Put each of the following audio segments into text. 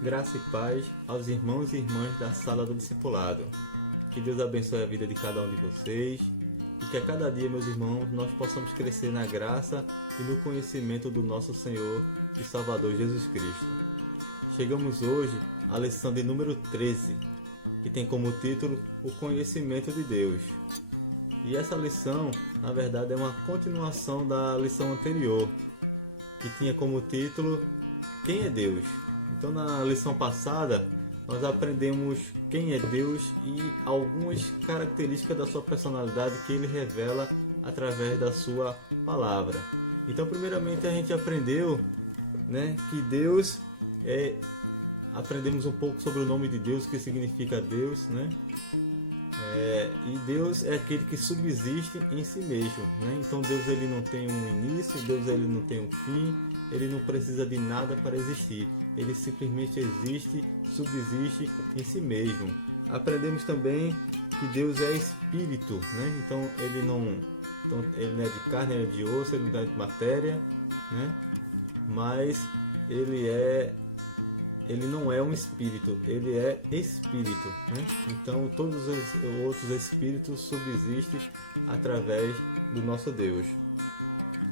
Graça e paz aos irmãos e irmãs da Sala do Discipulado. Que Deus abençoe a vida de cada um de vocês e que a cada dia, meus irmãos, nós possamos crescer na graça e no conhecimento do nosso Senhor e Salvador Jesus Cristo. Chegamos hoje à lição de número 13, que tem como título O Conhecimento de Deus. E essa lição, na verdade, é uma continuação da lição anterior, que tinha como título Quem é Deus? Então, na lição passada, nós aprendemos quem é Deus e algumas características da sua personalidade que ele revela através da sua palavra. Então, primeiramente, a gente aprendeu, que Deus é... Aprendemos um pouco sobre o nome de Deus, o que significa Deus, e Deus é aquele que subsiste em si mesmo, Então Deus ele não tem um início, Deus ele não tem um fim, ele não precisa de nada para existir, ele simplesmente existe, subsiste em si mesmo. Aprendemos também que Deus é espírito, Então ele não é de carne, ele é de osso, ele não é de matéria, Mas ele não é um espírito, ele é espírito, Então todos os outros espíritos subsistem através do nosso Deus.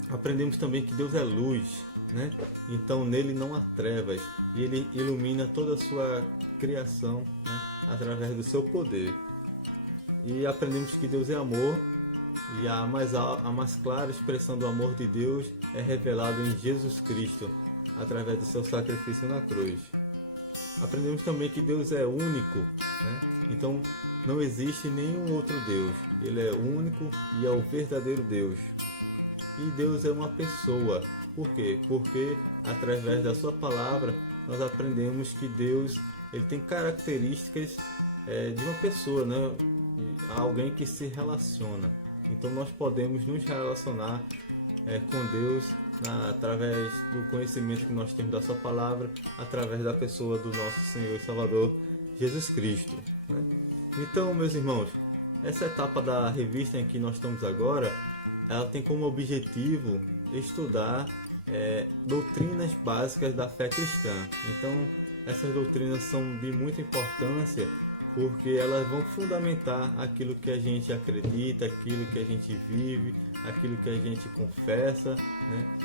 Aprendemos também que Deus é luz, Então nele não há trevas e ele ilumina toda a sua criação, através do seu poder. E aprendemos que Deus é amor e a mais clara expressão do amor de Deus é revelado em Jesus Cristo, através do seu sacrifício na cruz. Aprendemos também que Deus é único, Então não existe nenhum outro Deus. Ele é único e é o verdadeiro Deus. E Deus é uma pessoa. Por quê? Porque através da sua palavra nós aprendemos que Deus ele tem características de uma pessoa, alguém que se relaciona. Então nós podemos nos relacionar com Deus através do conhecimento que nós temos da sua palavra, através da pessoa do nosso Senhor e Salvador Jesus Cristo. Então, meus irmãos, essa etapa da revista em que nós estamos agora, ela tem como objetivo estudar doutrinas básicas da fé cristã. Então, essas doutrinas são de muita importância porque elas vão fundamentar aquilo que a gente acredita, aquilo que a gente vive, aquilo que a gente confessa,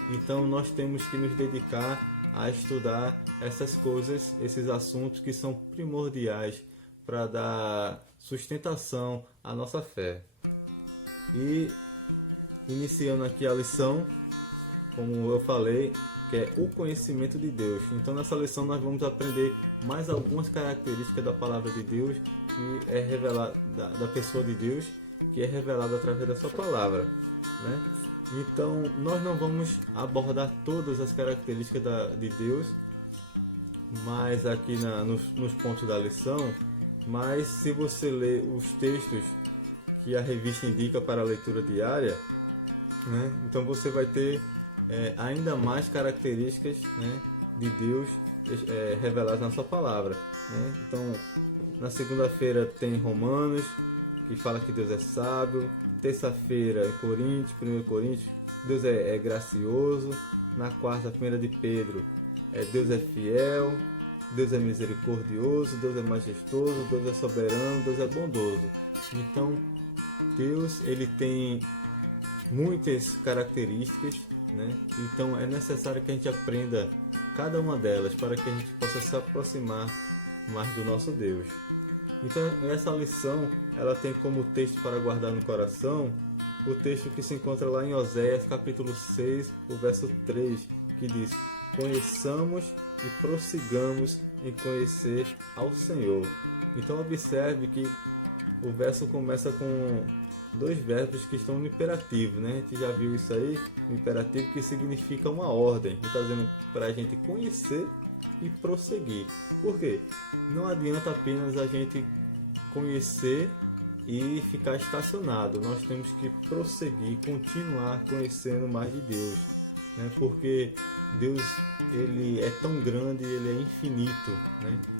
Então nós temos que nos dedicar a estudar essas coisas, esses assuntos que são primordiais para dar sustentação à nossa fé. E iniciando aqui a lição, como eu falei, que é o conhecimento de Deus. Então nessa lição nós vamos aprender mais algumas características da palavra de Deus que é revelada da pessoa de Deus, que é revelada através da sua palavra, Então nós não vamos abordar todas as características de Deus, mas aqui nos pontos da lição, mas se você ler os textos que a revista indica para a leitura diária, então você vai ter ainda mais características de Deus reveladas na sua palavra. Então, na segunda-feira tem Romanos, que fala que Deus é sábio. Terça-feira em Coríntios, 1 Coríntios, Deus é gracioso. Na quarta, 1 de Pedro, Deus é fiel, Deus é misericordioso, Deus é majestoso, Deus é soberano, Deus é bondoso. Então, Deus ele tem muitas características, Então é necessário que a gente aprenda cada uma delas para que a gente possa se aproximar mais do nosso Deus. Então essa lição ela tem como texto para guardar no coração o texto que se encontra lá em Oséias capítulo 6, o verso 3, que diz: conheçamos e prossigamos em conhecer ao Senhor. Então observe que o verso começa com dois verbos que estão no imperativo, A gente já viu isso aí, o imperativo que significa uma ordem. Ele está dizendo para a gente conhecer e prosseguir. Por quê? Não adianta apenas a gente conhecer e ficar estacionado. Nós temos que prosseguir, continuar conhecendo mais de Deus, Porque Deus ele é tão grande, ele é infinito,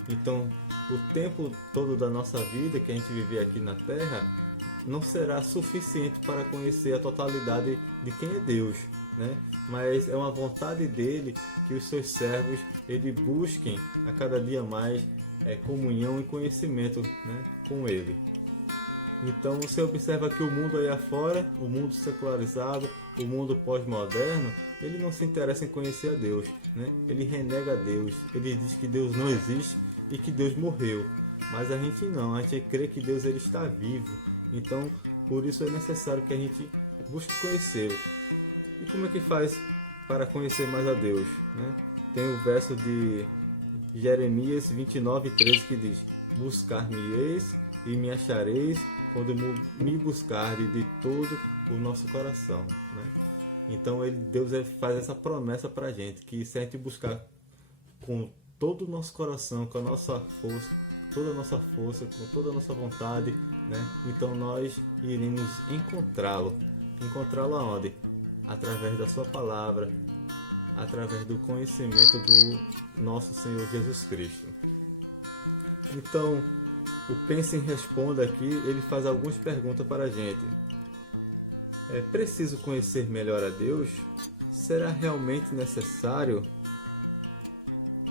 Então, o tempo todo da nossa vida que a gente viver aqui na Terra não será suficiente para conhecer a totalidade de quem é Deus. né? Mas é uma vontade dele que os seus servos ele busquem a cada dia mais comunhão e conhecimento, né, com ele. Então você observa que o mundo aí afora, o mundo secularizado, o mundo pós-moderno, ele não se interessa em conhecer a Deus, né? Ele renega a Deus, ele diz que Deus não existe e que Deus morreu. Mas a gente não, a gente crê que Deus ele está vivo. Então, por isso é necessário que a gente busque conhecê-lo. E como é que faz para conhecer mais a Deus, né? Tem o verso de Jeremias 29:13 que diz: buscar-me-eis e me achareis quando me buscardes de todo o nosso coração, né? Então Deus faz essa promessa para a gente, que se a gente buscar com todo o nosso coração, com a nossa força, toda a nossa força, com toda a nossa vontade, né? Então nós iremos encontrá-lo. Encontrá-lo aonde? Através da sua palavra, através do conhecimento do nosso Senhor Jesus Cristo. Então, o Pense e Responda aqui, ele faz algumas perguntas para a gente. É preciso conhecer melhor a Deus? Será realmente necessário?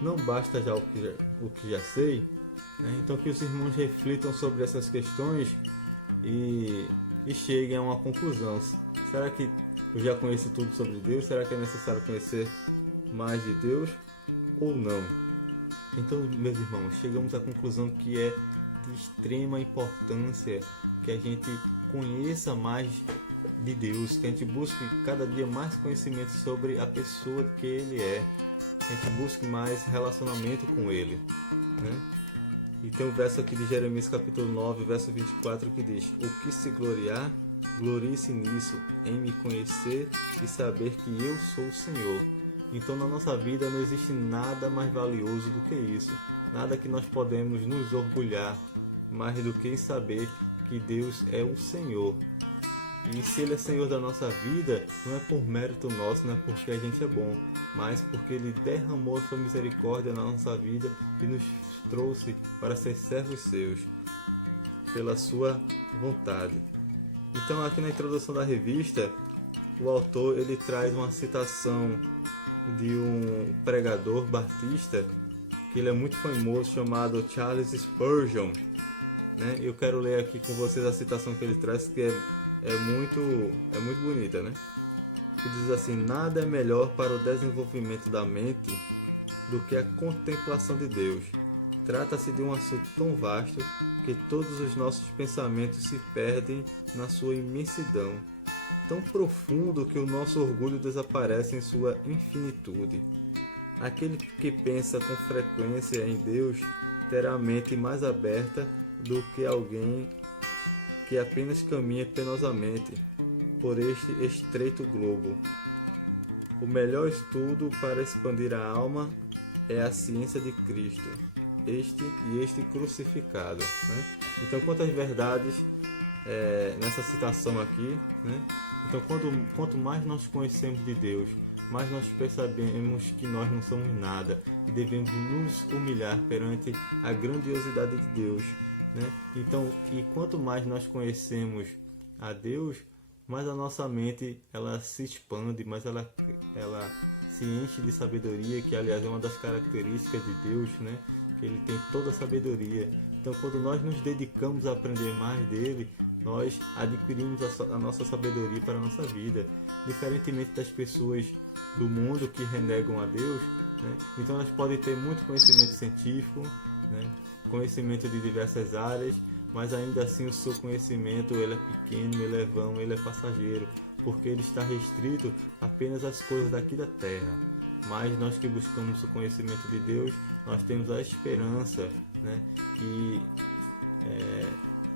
Não basta já o que já sei? Então que os irmãos reflitam sobre essas questões e cheguem a uma conclusão. Será que eu já conheço tudo sobre Deus? Será que é necessário conhecer mais de Deus ou não? Então, meus irmãos, chegamos à conclusão que é de extrema importância que a gente conheça mais de Deus, que a gente busque cada dia mais conhecimento sobre a pessoa que Ele é, que a gente busque mais relacionamento com Ele, né? E tem um verso aqui de Jeremias capítulo 9, verso 24 que diz: o que se gloriar, glorie-se nisso, em me conhecer e saber que eu sou o Senhor. Então na nossa vida não existe nada mais valioso do que isso, nada que nós podemos nos orgulhar mais do que saber que Deus é o Senhor. E se Ele é Senhor da nossa vida, não é por mérito nosso, não é porque a gente é bom, mas porque Ele derramou a sua misericórdia na nossa vida e nos trouxe para ser servos seus, pela sua vontade. Então aqui na introdução da revista, o autor ele traz uma citação de um pregador batista, que ele é muito famoso, chamado Charles Spurgeon, né? Eu quero ler aqui com vocês a citação que ele traz, que é muito bonita, né? Que diz assim: nada é melhor para o desenvolvimento da mente do que a contemplação de Deus. Trata-se de um assunto tão vasto que todos os nossos pensamentos se perdem na sua imensidão, tão profundo que o nosso orgulho desaparece em sua infinitude. Aquele que pensa com frequência em Deus terá a mente mais aberta do que alguém que apenas caminha penosamente por este estreito globo. O melhor estudo para expandir a alma é a ciência de Cristo, este crucificado, né? Então, quantas verdades nessa citação aqui, né? Então, quanto mais nós conhecemos de Deus, mais nós percebemos que nós não somos nada e devemos nos humilhar perante a grandiosidade de Deus, né? Então, e quanto mais nós conhecemos a Deus, mais a nossa mente ela se expande, mais ela se enche de sabedoria, que aliás é uma das características de Deus, né? Que Ele tem toda a sabedoria. Então, quando nós nos dedicamos a aprender mais dele, nós adquirimos a nossa sabedoria para a nossa vida, diferentemente das pessoas do mundo que renegam a Deus, né? Então elas podem ter muito conhecimento científico, né? Conhecimento de diversas áreas, mas ainda assim o seu conhecimento ele é pequeno, ele é vão, ele é passageiro, porque ele está restrito apenas às coisas daqui da terra. Mas nós que buscamos o conhecimento de Deus, nós temos a esperança, né? Que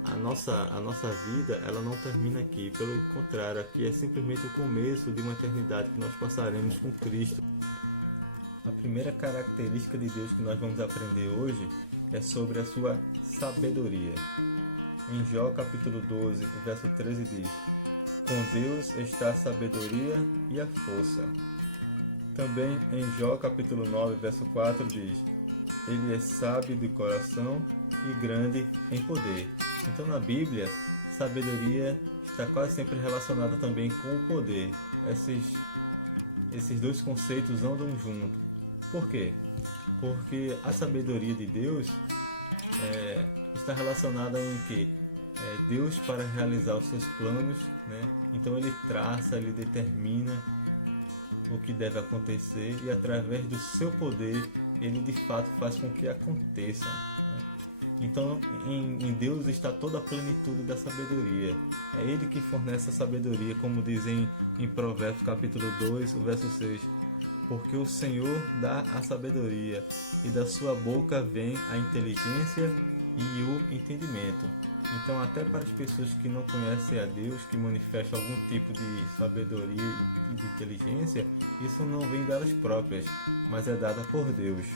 a nossa vida ela não termina aqui, pelo contrário, aqui é simplesmente o começo de uma eternidade que nós passaremos com Cristo. A primeira característica de Deus que nós vamos aprender hoje é sobre a sua sabedoria. Em Jó capítulo 12, verso 13 diz: com Deus está a sabedoria e a força. Também em Jó capítulo 9, verso 4 diz: ele é sábio de coração e grande em poder. Então na Bíblia, sabedoria está quase sempre relacionada também com o poder. esses dois conceitos andam juntos. Por quê? Porque a sabedoria de Deus está relacionada em que Deus, para realizar os seus planos, né? Então ele traça, ele determina o que deve acontecer e através do seu poder ele de fato faz com que aconteça, né? Então em Deus está toda a plenitude da sabedoria. É Ele que fornece a sabedoria, como dizem em Provérbios capítulo 2, o verso 6. Porque o Senhor dá a sabedoria, e da sua boca vem a inteligência e o entendimento. Então, até para as pessoas que não conhecem a Deus, que manifestam algum tipo de sabedoria e de inteligência, isso não vem delas próprias, mas é dada por Deus.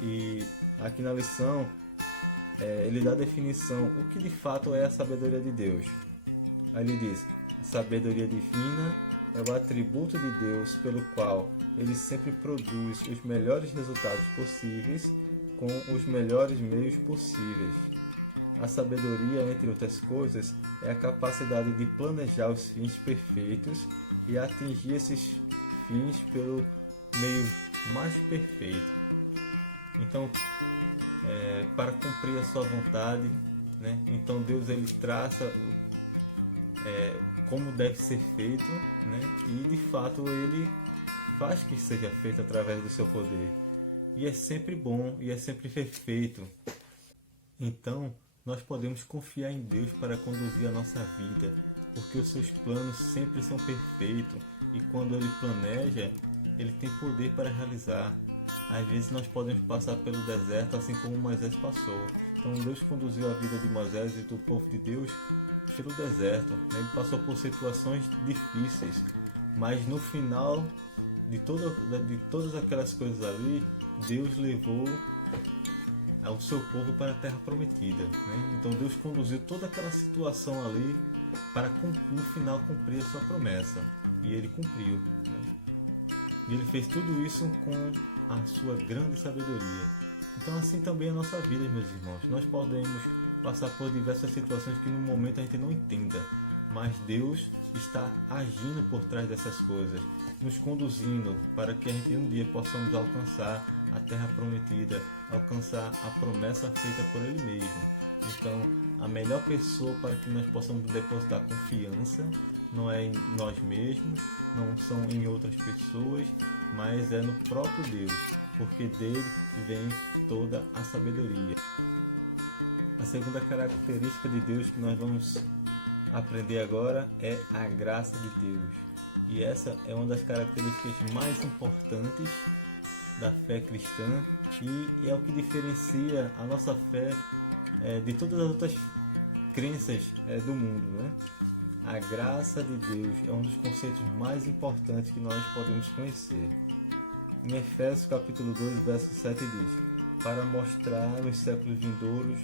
E aqui na lição, ele dá a definição, o que de fato é a sabedoria de Deus. Aí ele diz, sabedoria divina é o atributo de Deus pelo qual ele sempre produz os melhores resultados possíveis com os melhores meios possíveis. A sabedoria, entre outras coisas, é a capacidade de planejar os fins perfeitos e atingir esses fins pelo meio mais perfeito. Então, para cumprir a sua vontade, né? Então Deus ele traça como deve ser feito, né? E de fato ele faz que seja feito através do seu poder. E é sempre bom e é sempre perfeito. Então, nós podemos confiar em Deus para conduzir a nossa vida, porque os seus planos sempre são perfeitos e quando Ele planeja, Ele tem poder para realizar. Às vezes nós podemos passar pelo deserto assim como Moisés passou. Então Deus conduziu a vida de Moisés e do povo de Deus pelo deserto. Ele passou por situações difíceis, mas no final de todas aquelas coisas ali, Deus levou ao seu povo para a terra prometida, né? Então Deus conduziu toda aquela situação ali para no final cumprir a sua promessa, e ele cumpriu, né? E ele fez tudo isso com a sua grande sabedoria. Então assim também é a nossa vida, meus irmãos. Nós podemos passar por diversas situações que no momento a gente não entenda, mas Deus está agindo por trás dessas coisas, nos conduzindo para que a gente um dia possamos alcançar a terra prometida, alcançar a promessa feita por Ele mesmo. Então, a melhor pessoa para que nós possamos depositar confiança não é em nós mesmos, não são em outras pessoas, mas é no próprio Deus, porque dele vem toda a sabedoria. A segunda característica de Deus que nós vamos aprender agora é a graça de Deus. E essa é uma das características mais importantes da fé cristã e é o que diferencia a nossa fé de todas as outras crenças do mundo, né? A graça de Deus é um dos conceitos mais importantes que nós podemos conhecer. Em Efésios capítulo 2, verso 7 diz: para mostrar nos séculos vindouros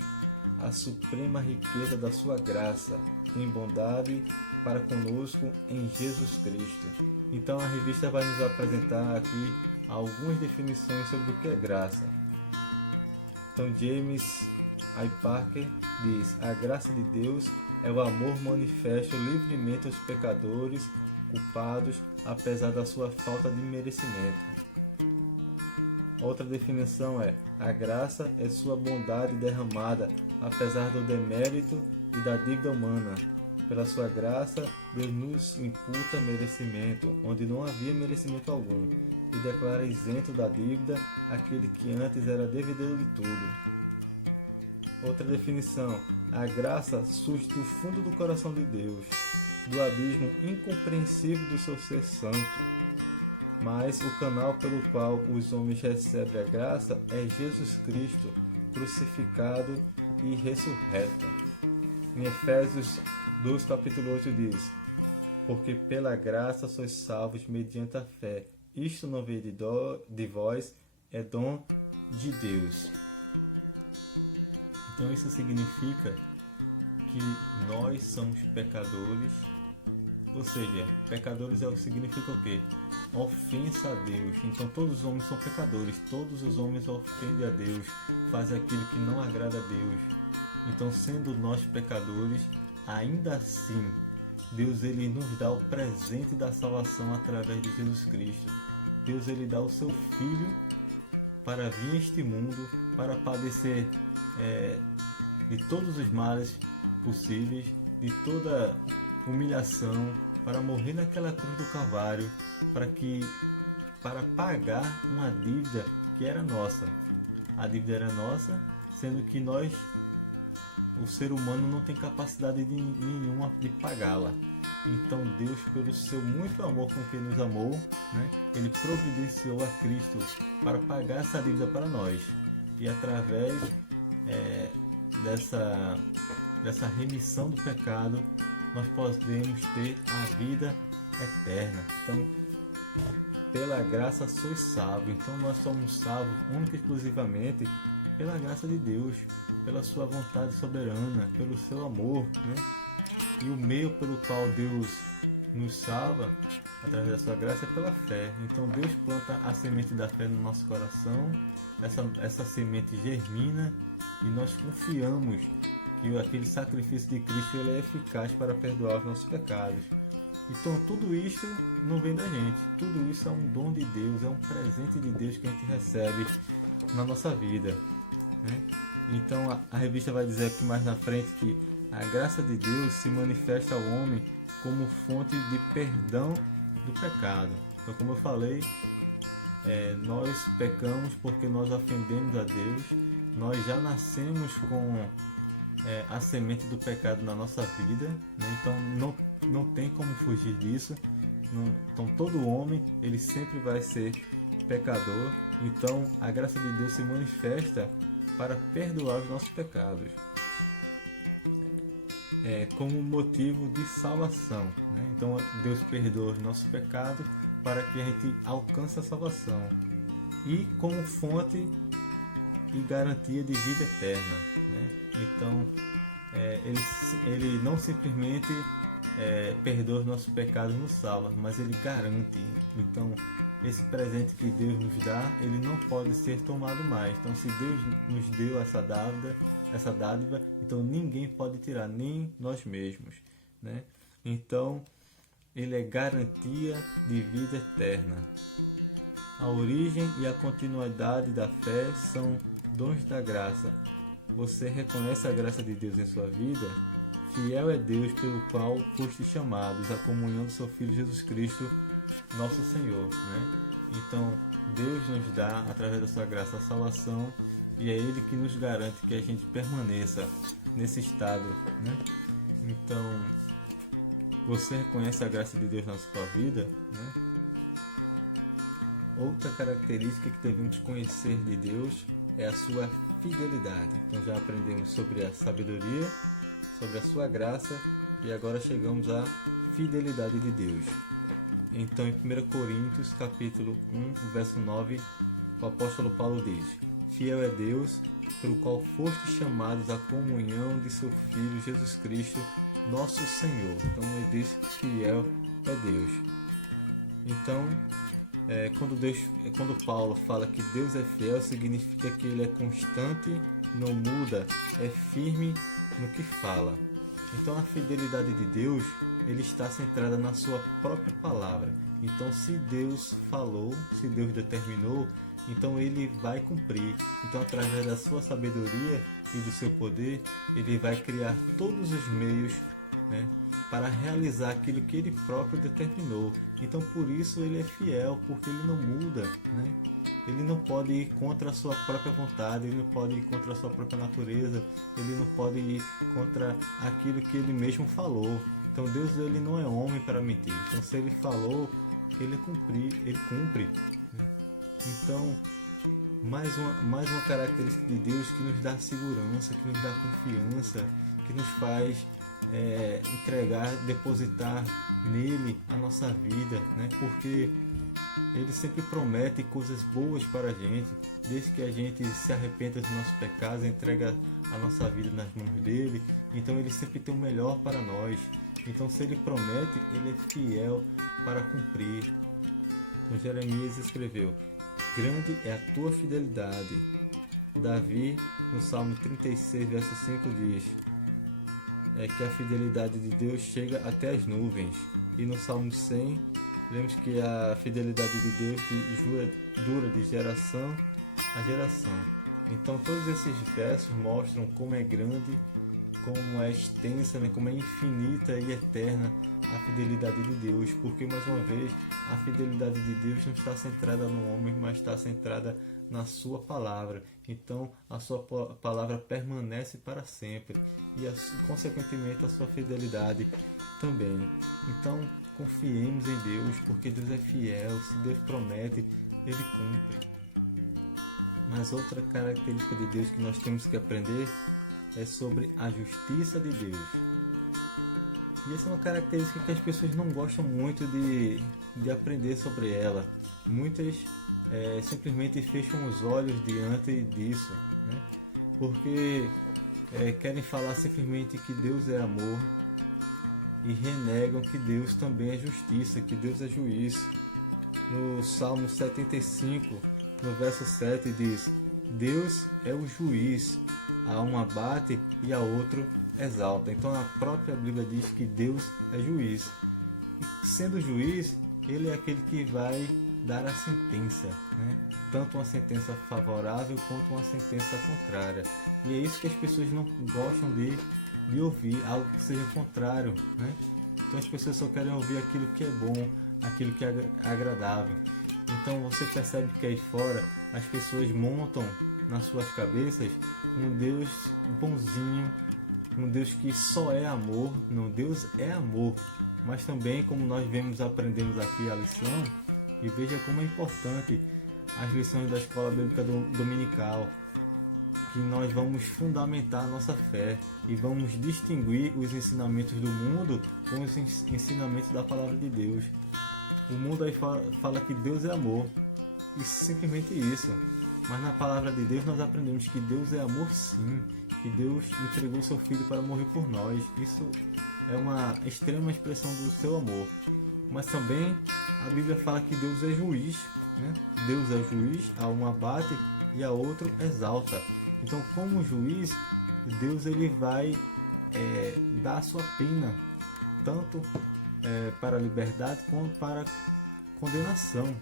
a suprema riqueza da sua graça em bondade para conosco em Jesus Cristo. Então a revista vai nos apresentar aqui algumas definições sobre o que é graça. Então James I. Parker diz: a graça de Deus é o amor manifesto livremente aos pecadores culpados apesar da sua falta de merecimento. Outra definição é: a graça é sua bondade derramada apesar do demérito e da dívida humana. Pela sua graça, Deus nos imputa merecimento, onde não havia merecimento algum, e declara isento da dívida aquele que antes era devedor de tudo. Outra definição: a graça surge do fundo do coração de Deus, do abismo incompreensível do seu ser santo. Mas o canal pelo qual os homens recebem a graça é Jesus Cristo, crucificado e ressurreto. Em Efésios 2, capítulo 8 diz: porque pela graça sois salvos mediante a fé. Isto não veio de vós, é dom de Deus. Então isso significa que nós somos pecadores, ou seja, pecadores significa o quê? Ofensa a Deus. Então todos os homens são pecadores, todos os homens ofendem a Deus, fazem aquilo que não agrada a Deus. Então, sendo nós pecadores, ainda assim Deus ele nos dá o presente da salvação através de Jesus Cristo. Deus ele dá o seu Filho para vir a este mundo, para padecer de todos os males possíveis, de toda humilhação, para morrer naquela cruz do Calvário, para pagar uma dívida que era nossa. A dívida era nossa, sendo que nós, o ser humano, não tem capacidade nenhuma de pagá-la. Então Deus, pelo seu muito amor com que nos amou, né, ele providenciou a Cristo para pagar essa dívida para nós. E através dessa remissão do pecado, nós podemos ter a vida eterna. Então, pela graça sois salvos. Então nós somos salvos única e exclusivamente pela graça de Deus, pela sua vontade soberana, pelo seu amor, né? E o meio pelo qual Deus nos salva, através da sua graça, é pela fé. Então Deus planta a semente da fé no nosso coração, essa semente germina e nós confiamos que aquele sacrifício de Cristo ele é eficaz para perdoar os nossos pecados. Então tudo isso não vem da gente, tudo isso é um dom de Deus, é um presente de Deus que a gente recebe na nossa vida, né? Então a revista vai dizer aqui mais na frente que a graça de Deus se manifesta ao homem como fonte de perdão do pecado. Então, como eu falei, nós pecamos porque nós ofendemos a Deus, nós já nascemos com a semente do pecado na nossa vida, né? Então não tem como fugir disso. Então todo homem ele sempre vai ser pecador. Então a graça de Deus se manifesta para perdoar os nossos pecados, como motivo de salvação, né? Então Deus perdoa os nossos pecados para que a gente alcance a salvação e como fonte e garantia de vida eterna, né? Então ele não simplesmente perdoa os nossos pecados e nos salva, mas ele garante. Então esse presente que Deus nos dá, ele não pode ser tomado mais. Então se Deus nos deu essa dádiva, então ninguém pode tirar, nem nós mesmos, né? Então ele é garantia de vida eterna. A origem e a continuidade da fé são dons da graça. Você reconhece a graça de Deus em sua vida? Fiel é Deus pelo qual foste chamados à comunhão do seu Filho Jesus Cristo, nosso Senhor, né? Então Deus nos dá através da sua graça a salvação e é Ele que nos garante que a gente permaneça nesse estado, né? Então você reconhece a graça de Deus na sua vida, né? Outra característica que devemos conhecer de Deus é a sua fidelidade. Então já aprendemos sobre a sabedoria, sobre a sua graça e agora chegamos à fidelidade de Deus. Então em 1 Coríntios capítulo 1, verso 9, o apóstolo Paulo diz: Fiel é Deus, pelo qual fostes chamados à comunhão de seu Filho Jesus Cristo, nosso Senhor. Então ele diz: fiel é Deus. Então quando Paulo fala que Deus é fiel, significa que ele é constante, não muda, é firme no que fala. Então a fidelidade de Deus, ele está centrada na sua própria palavra. Então se Deus falou, se Deus determinou, então ele vai cumprir. Então através da sua sabedoria e do seu poder, ele vai criar todos os meios, né, para realizar aquilo que ele próprio determinou. Então por isso ele é fiel, porque ele não muda, né? Ele não pode ir contra a sua própria vontade, ele não pode ir contra a sua própria natureza, ele não pode ir contra aquilo que ele mesmo falou. Então Deus ele não é homem para mentir. Então se ele falou, ele cumpre, né? Então mais uma característica de Deus que nos dá segurança, que nos dá confiança, que nos faz entregar, depositar nele a nossa vida, né? Porque ele sempre promete coisas boas para a gente, desde que a gente se arrependa dos nossos pecados, entrega a nossa vida nas mãos dele. Então ele sempre tem o melhor para nós. Então se ele promete, ele é fiel para cumprir. Então Jeremias escreveu: grande é a tua fidelidade. Davi, no Salmo 36, verso 5, diz: é que a fidelidade de Deus chega até as nuvens. E no Salmo 100, vemos que a fidelidade de Deus dura de geração a geração. Então todos esses versos mostram como é grande, como é extensa, né, como é infinita e eterna a fidelidade de Deus, porque mais uma vez a fidelidade de Deus não está centrada no homem, mas está centrada na sua palavra. Então a sua palavra permanece para sempre e consequentemente a sua fidelidade também. Então confiemos em Deus, porque Deus é fiel. Se Deus promete, Ele cumpre. Mas outra característica de Deus que nós temos que aprender é sobre a justiça de Deus. E essa é uma característica que as pessoas não gostam muito de aprender sobre ela. Muitas simplesmente fecham os olhos diante disso, né? Porque querem falar simplesmente que Deus é amor e renegam que Deus também é justiça, que Deus é juiz. No Salmo 75, no verso 7 diz: Deus é o juiz, a um abate e a outro exalta. Então a própria Bíblia diz que Deus é juiz. E sendo juiz, Ele é aquele que vai dar a sentença, né? Tanto uma sentença favorável quanto uma sentença contrária. E é isso que as pessoas não gostam de ouvir, algo que seja contrário, né? Então as pessoas só querem ouvir aquilo que é bom, aquilo que é agradável. Então você percebe que aí fora as pessoas montam nas suas cabeças um Deus bonzinho, um Deus que só é amor. Não, Deus é amor, mas também, como nós aprendemos aqui a lição, e veja como é importante as lições da escola bíblica dominical, que nós vamos fundamentar a nossa fé e vamos distinguir os ensinamentos do mundo com os ensinamentos da palavra de Deus. O mundo aí fala que Deus é amor, e simplesmente isso. Mas na palavra de Deus nós aprendemos que Deus é amor sim, que Deus entregou seu Filho para morrer por nós. Isso é uma extrema expressão do seu amor. Mas também a Bíblia fala que Deus é juiz, né? Deus é juiz, a um abate e a outro exalta. Então, como juiz, Deus ele vai dar a sua pena, tanto para a liberdade quanto para a condenação,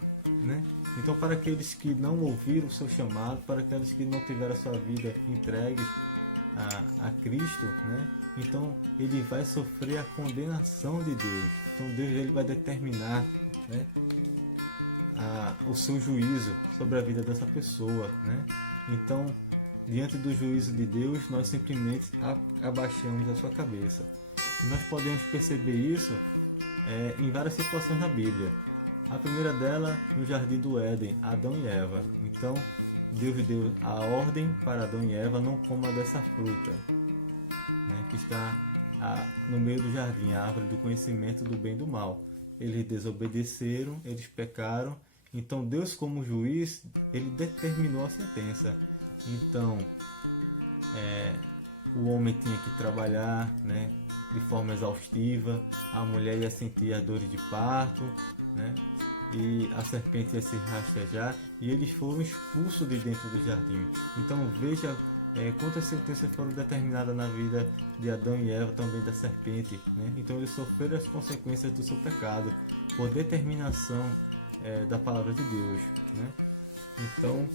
né? Então, para aqueles que não ouviram o seu chamado, para aqueles que não tiveram a sua vida entregue a Cristo, né? Então ele vai sofrer a condenação de Deus. Então Deus ele vai determinar, né, o seu juízo sobre a vida dessa pessoa, né? Então, diante do juízo de Deus, nós simplesmente abaixamos a sua cabeça. E nós podemos perceber isso em várias situações na Bíblia. A primeira dela no Jardim do Éden, Adão e Eva. Então Deus deu a ordem para Adão e Eva: não coma dessa fruta, né, que está no meio do jardim, a árvore do conhecimento do bem e do mal. Eles desobedeceram, eles pecaram. Então Deus, como juiz, ele determinou a sentença. Então o homem tinha que trabalhar, né, de forma exaustiva, a mulher ia sentir as dores de parto, né, e a serpente ia se rastejar, e eles foram expulsos de dentro do jardim. Então veja quantas sentenças foram determinadas na vida de Adão e Eva, também da serpente, né? Então eles sofreram as consequências do seu pecado por determinação da palavra de Deus, né? Então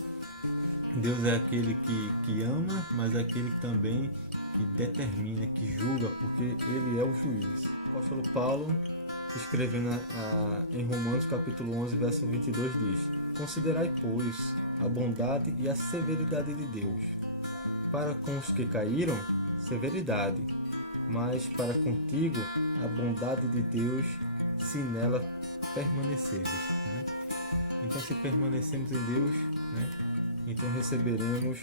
Deus é aquele que ama, mas é aquele também que determina, que julga, porque ele é o juiz. O apóstolo Paulo, escrevendo em Romanos capítulo 11, verso 22, diz: Considerai, pois, a bondade e a severidade de Deus. Para com os que caíram, severidade, mas para contigo a bondade de Deus, se nela permaneceres, né? Então, se permanecemos em Deus, né, então receberemos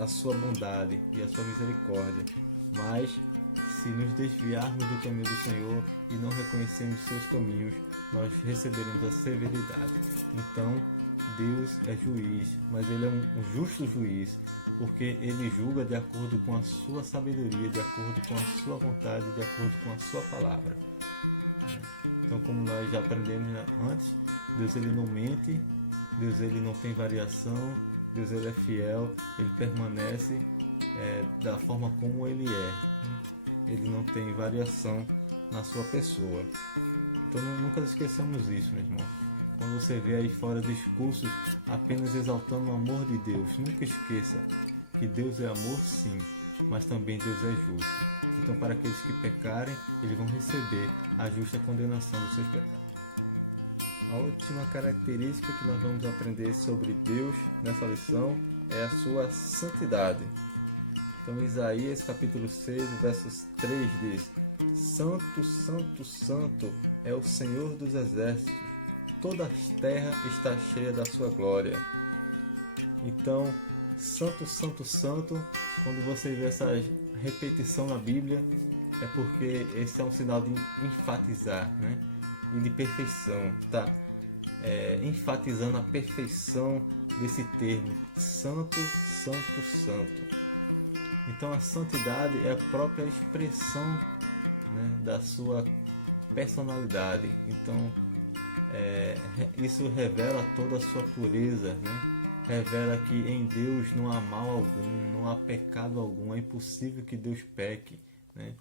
a sua bondade e a sua misericórdia. Mas se nos desviarmos do caminho do Senhor e não reconhecermos seus caminhos, nós receberemos a severidade. Então Deus é juiz, mas ele é um justo juiz, porque ele julga de acordo com a sua sabedoria, de acordo com a sua vontade, de acordo com a sua palavra. Então, como nós já aprendemos antes, Deus ele não mente, Deus ele não tem variação, Deus ele é fiel, ele permanece da forma como ele é. ele não tem variação na sua pessoa. Então nunca esqueçamos isso, meu irmão. Quando você vê aí fora discursos apenas exaltando o amor de Deus, nunca esqueça que Deus é amor, sim, mas também Deus é justo. Então, para aqueles que pecarem, eles vão receber a justa condenação dos seus pecados. A última característica que nós vamos aprender sobre Deus nessa lição é a sua santidade. Então, Isaías capítulo 6, versos 3 diz: Santo, Santo, Santo é o Senhor dos exércitos, toda a terra está cheia da sua glória. Então, Santo, Santo, Santo, quando você vê essa repetição na Bíblia, é porque esse é um sinal de enfatizar, né? E de perfeição, tá? Enfatizando a perfeição desse termo, Santo, Santo, Santo. Então a santidade é a própria expressão, né, da sua personalidade. Então isso revela toda a sua pureza, né? Revela que em Deus não há mal algum, não há pecado algum. É impossível que Deus peque, né?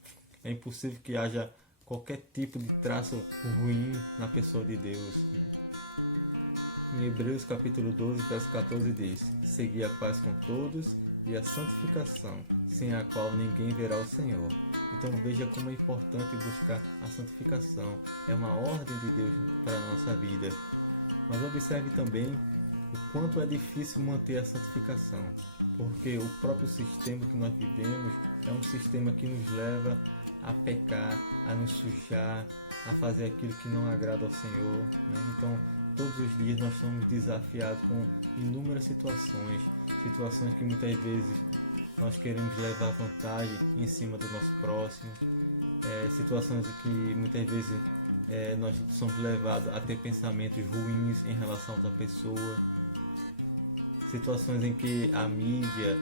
É impossível que haja qualquer tipo de traço ruim na pessoa de Deus, né? Em Hebreus capítulo 12, verso 14 diz: Segui a paz com todos e a santificação, sem a qual ninguém verá o Senhor. Então veja como é importante buscar a santificação. É uma ordem de Deus para a nossa vida. Mas observe também o quanto é difícil manter a santificação, porque o próprio sistema que nós vivemos é um sistema que nos leva a pecar, a nos sujar, a fazer aquilo que não agrada ao Senhor, né? Então, todos os dias nós somos desafiados com inúmeras situações que muitas vezes nós queremos levar vantagem em cima do nosso próximo, situações que muitas vezes nós somos levados a ter pensamentos ruins em relação a outra pessoa, situações em que a mídia,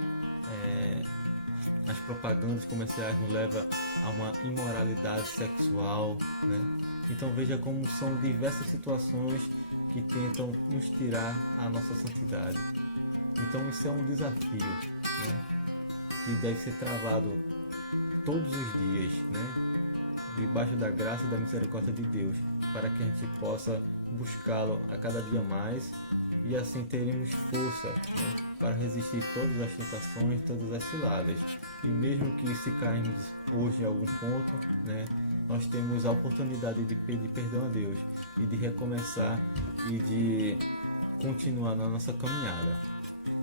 as propagandas comerciais nos levam a uma imoralidade sexual, né? Então veja como são diversas situações que tentam nos tirar a nossa santidade. Então isso é um desafio, né, que deve ser travado todos os dias, né, debaixo da graça e da misericórdia de Deus, para que a gente possa buscá-lo a cada dia mais e assim teremos força, né, para resistir todas as tentações, todas as ciladas. E mesmo que se cairmos hoje em algum ponto, né, nós temos a oportunidade de pedir perdão a Deus e de recomeçar e de continuar na nossa caminhada.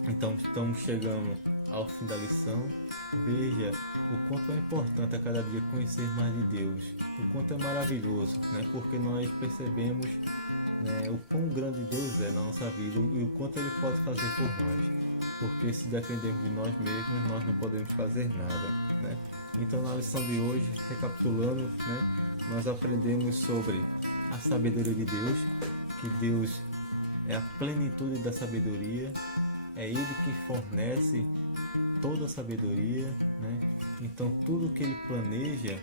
Então estamos chegando ao fim da lição. Veja o quanto é importante a cada dia conhecer mais de Deus, o quanto é maravilhoso, né? Porque nós percebemos, né, o quão grande Deus é na nossa vida e o quanto Ele pode fazer por nós. Porque se dependermos de nós mesmos, nós não podemos fazer nada, né? Então na lição de hoje, recapitulando, né, nós aprendemos sobre a sabedoria de Deus, que Deus é a plenitude da sabedoria, é Ele que fornece toda a sabedoria, né? Então tudo que Ele planeja,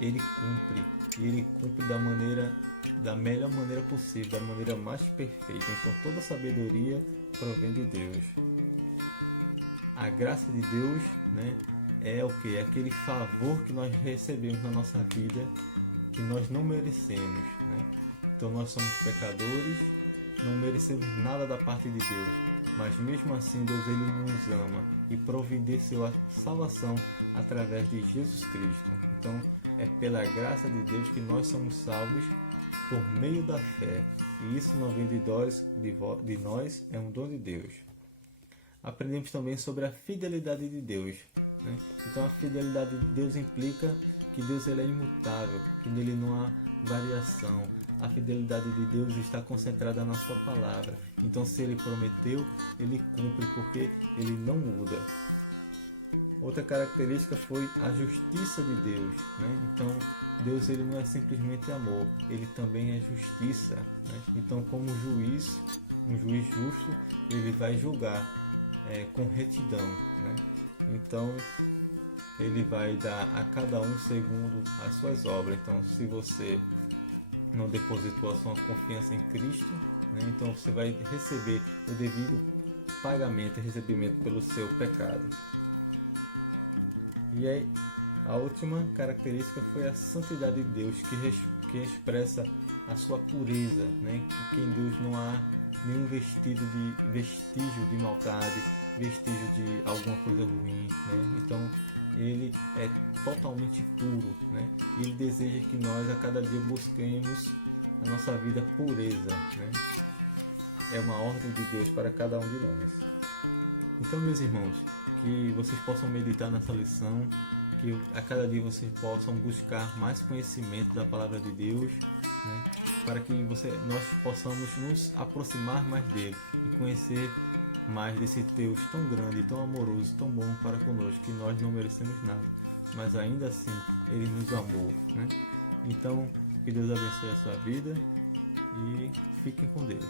Ele cumpre, e Ele cumpre da melhor maneira possível, da maneira mais perfeita. Então toda a sabedoria provém de Deus. A graça de Deus, né, é o que? É aquele favor que nós recebemos na nossa vida que nós não merecemos, né? Então nós somos pecadores, não merecemos nada da parte de Deus, mas mesmo assim Deus Ele nos ama e providenciou a salvação através de Jesus Cristo. Então é pela graça de Deus que nós somos salvos por meio da fé, e isso não vem de nós, é um dom de Deus. Aprendemos também sobre a fidelidade de Deus, né? Então a fidelidade de Deus implica que Deus Ele é imutável, que nele não há variação. A fidelidade de Deus está concentrada na sua palavra. Então se Ele prometeu, Ele cumpre, porque Ele não muda. Outra característica foi a justiça de Deus, né? Então Deus Ele não é simplesmente amor, Ele também é justiça, né? Então como juiz, um juiz justo, Ele vai julgar com retidão, né? Então Ele vai dar a cada um segundo as suas obras. Então se você não depositou a sua confiança em Cristo, né, então você vai receber o devido pagamento e recebimento pelo seu pecado. E aí A última característica foi a santidade de Deus, que expressa a sua pureza, né? Que em Deus não há nenhum vestígio de maldade, vestígio de alguma coisa ruim, né? Então ele é totalmente puro, né? Ele deseja que nós a cada dia busquemos a nossa vida pureza, né? É uma ordem de Deus para cada um de nós. Então, meus irmãos, que vocês possam meditar nessa lição, que a cada dia vocês possam buscar mais conhecimento da palavra de Deus, né? Para que nós possamos nos aproximar mais dele e conhecer mais desse Deus tão grande, tão amoroso, tão bom para conosco, que nós não merecemos nada, mas ainda assim ele nos amou, né? Então, que Deus abençoe a sua vida e fiquem com Deus.